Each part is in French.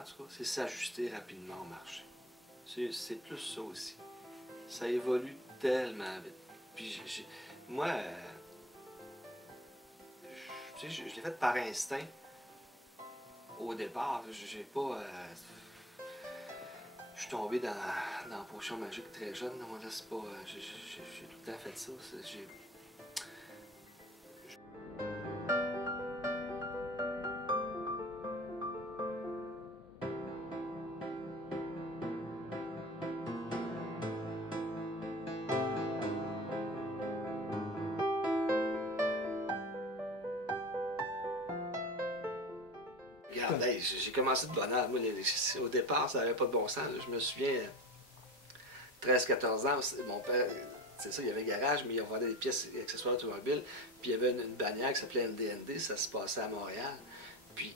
en tout cas, c'est s'ajuster rapidement au marché. C'est plus ça aussi. Ça évolue tellement vite. Puis moi, tu sais, je l'ai fait par instinct au départ. J'ai pas... je suis tombé dans la potion magique très jeune. Moi, là, c'est pas... j'ai tout le temps fait ça. Regarde, hey, j'ai commencé de bonne heure. Moi, au départ, ça n'avait pas de bon sens. Là. Je me souviens, 13-14 ans, mon père, c'est ça, il y avait un garage, mais il vendait des pièces et accessoires automobiles. Puis il y avait une bannière qui s'appelait NDND, ça se passait à Montréal. Puis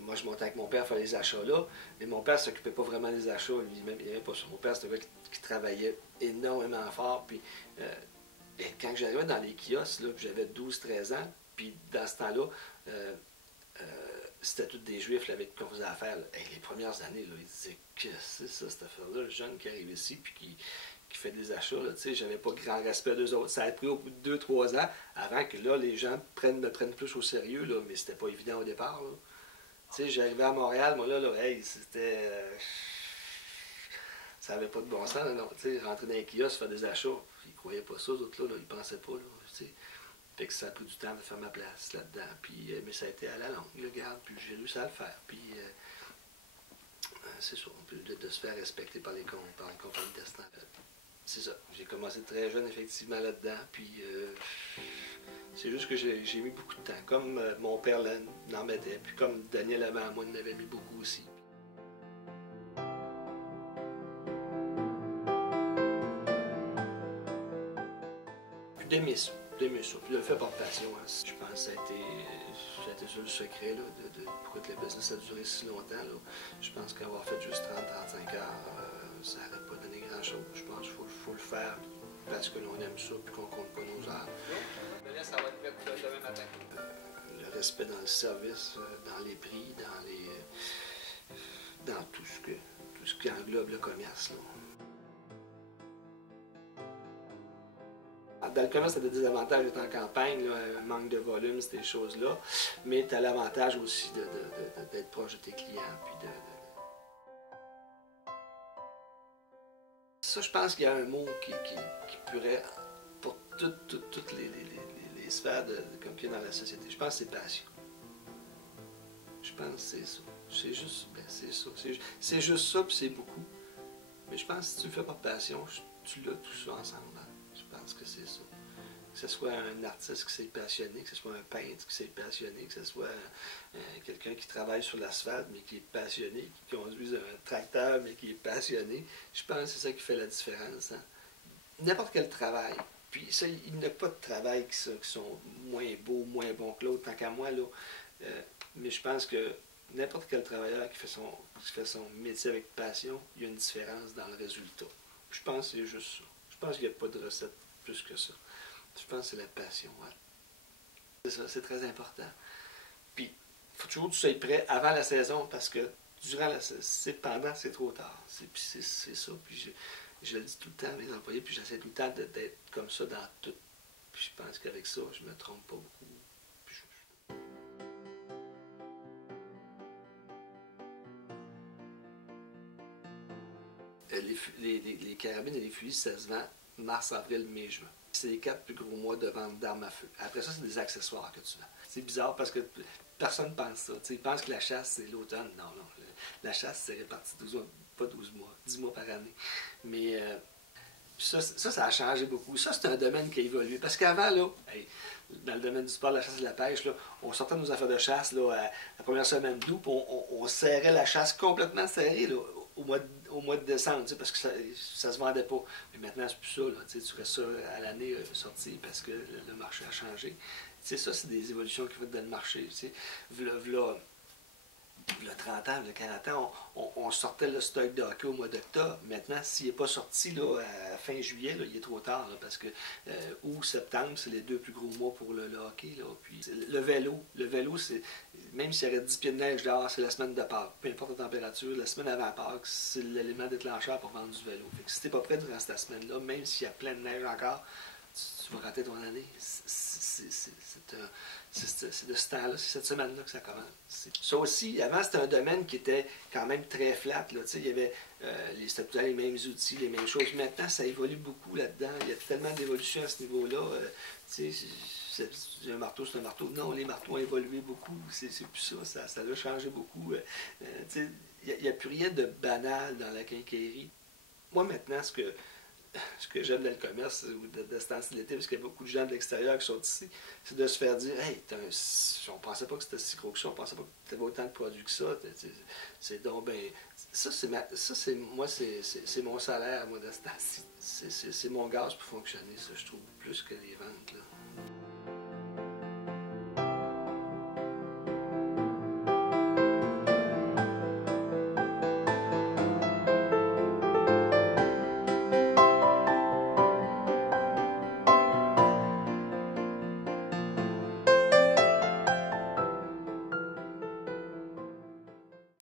moi, je montais avec mon père faire les achats là, mais mon père ne s'occupait pas vraiment des achats. Lui-même, il n'avait pas ça. Mon père, c'était un gars qui travaillait énormément fort. Puis quand j'arrivais dans les kiosques, j'avais 12-13 ans, puis dans ce temps-là, c'était tous des Juifs là, avec qui on faisait affaire. Hey, les premières années, là, ils disaient que c'est ça, cette affaire-là, le jeune qui arrive ici puis qui fait des achats. J'avais pas grand respect d'eux autres. Ça a pris au bout de 2-3 ans avant que là, les gens me prennent plus au sérieux, là, mais c'était pas évident au départ. J'arrivais à Montréal, moi là hey, c'était. Ça n'avait pas de bon sens, non. Rentrer dans les kiosques, faire des achats, ils croyaient pas ça, d'autres là, ils pensaient pas. Là, fait que ça a pris du temps de faire ma place là-dedans. Puis, mais ça a été à la longue, regarde, puis j'ai réussi à le faire. Puis, c'est ça, de se faire respecter par les compagnies destin. C'est ça, j'ai commencé très jeune, effectivement, là-dedans. Puis, c'est juste que j'ai mis beaucoup de temps. Comme mon père l'en mettait, puis comme Daniel avant moi, il en avait mis beaucoup aussi. Puis d'aimer ça. Puis je le fais par passion. Hein. Je pense que ça a été ça le secret là, pourquoi la business a duré si longtemps. Là. Je pense qu'avoir fait juste 30-35 heures, ça n'aurait pas donné grand-chose. Je pense qu'il faut le faire parce que l'on aime ça et qu'on ne compte pas nos heures. Mais là, ça va être fait demain matin. Le respect dans le service, dans les prix, dans tout ce qui englobe le commerce. Là. Dans le commerce, ça a des désavantages d'être en campagne, là, un manque de volume, ces choses-là. Mais tu as l'avantage aussi d'être proche de tes clients. Puis Ça, je pense qu'il y a un mot qui pourrait, pour toutes les sphères comme qu'il y a dans la société, je pense que c'est passion. Je pense que c'est ça. C'est juste, c'est ça. C'est juste ça, puis c'est beaucoup. Mais je pense que si tu le fais par passion, tu l'as tout ça ensemble. Hein. Je pense que c'est ça. Que ce soit un artiste qui s'est passionné, que ce soit un peintre qui s'est passionné, que ce soit quelqu'un qui travaille sur l'asphalte mais qui est passionné, qui conduit un tracteur mais qui est passionné, je pense que c'est ça qui fait la différence. Hein. N'importe quel travail. Puis ça, il n'y a pas de travail qui sont moins beaux, moins bons que l'autre, tant qu'à moi, là. Mais je pense que n'importe quel travailleur qui fait son métier avec passion, il y a une différence dans le résultat. Je pense que c'est juste ça. Je pense qu'il n'y a pas de recette plus que ça. Je pense que c'est la passion. Ouais. C'est ça, c'est très important. Puis, il faut toujours que tu sois prêt avant la saison parce que durant la saison, pendant, c'est trop tard. C'est ça. Puis je le dis tout le temps à mes employés, puis j'essaie tout le temps d'être comme ça dans tout. Puis je pense qu'avec ça, je me trompe pas beaucoup. Les carabines et les fusils, ça se vend mars, avril, mai, juin. C'est les 4 plus gros mois de vente d'armes à feu. Après ça, c'est des accessoires que tu vends. C'est bizarre parce que personne ne pense ça. Ils pensent que la chasse, c'est l'automne. Non. La chasse, c'est réparti 12 mois, pas 12 mois, 10 mois par année. Mais ça a changé beaucoup. Ça, c'est un domaine qui a évolué. Parce qu'avant, là, dans le domaine du sport, de la chasse et de la pêche, là, on sortait de nos affaires de chasse là, la première semaine d'août, on serrait la chasse complètement serrée là, au mois de décembre, parce que ça se vendait pas. Mais maintenant, c'est plus ça. Là, tu restes ça à l'année sorti parce que le marché a changé. Ça, c'est des évolutions qui vont dans le marché. V'là il y a 30 ans, il y a 40 ans, on sortait le stock de hockey au mois d'octobre. Maintenant, s'il n'est pas sorti là, à fin juillet, là, il est trop tard, là, parce que août, septembre, c'est les 2 plus gros mois pour le hockey. Là. Puis, le vélo, c'est même s'il y aurait 10 pieds de neige dehors, c'est la semaine de Pâques. Peu importe la température, la semaine avant Pâques, c'est l'élément déclencheur pour vendre du vélo. Fait que si tu n'es pas prêt durant cette semaine-là, même s'il y a plein de neige encore, tu vas rater ton année. C'est de ce temps-là, c'est cette semaine-là que ça commence. Ça aussi, avant, c'était un domaine qui était quand même très flat. Là. Il y avait c'était tout les mêmes outils, les mêmes choses. Maintenant, ça évolue beaucoup là-dedans. Il y a tellement d'évolution à ce niveau-là. Un marteau, c'est un marteau. Non, les marteaux ont évolué beaucoup. C'est plus ça. Ça a changé beaucoup. Il n'y a plus rien de banal dans la quincaillerie. Moi, maintenant, ce que j'aime dans le commerce ou de ce temps-ci l'été, parce qu'il y a beaucoup de gens de l'extérieur qui sont ici, c'est de se faire dire hey, on pensait pas que c'était si gros que ça, on pensait pas que tu avais autant de produits que ça. C'est donc ben. Ça, c'est moi, c'est mon salaire, moi, de ce temps-ci. C'est mon gaz pour fonctionner, ça, je trouve, plus que les ventes. Là.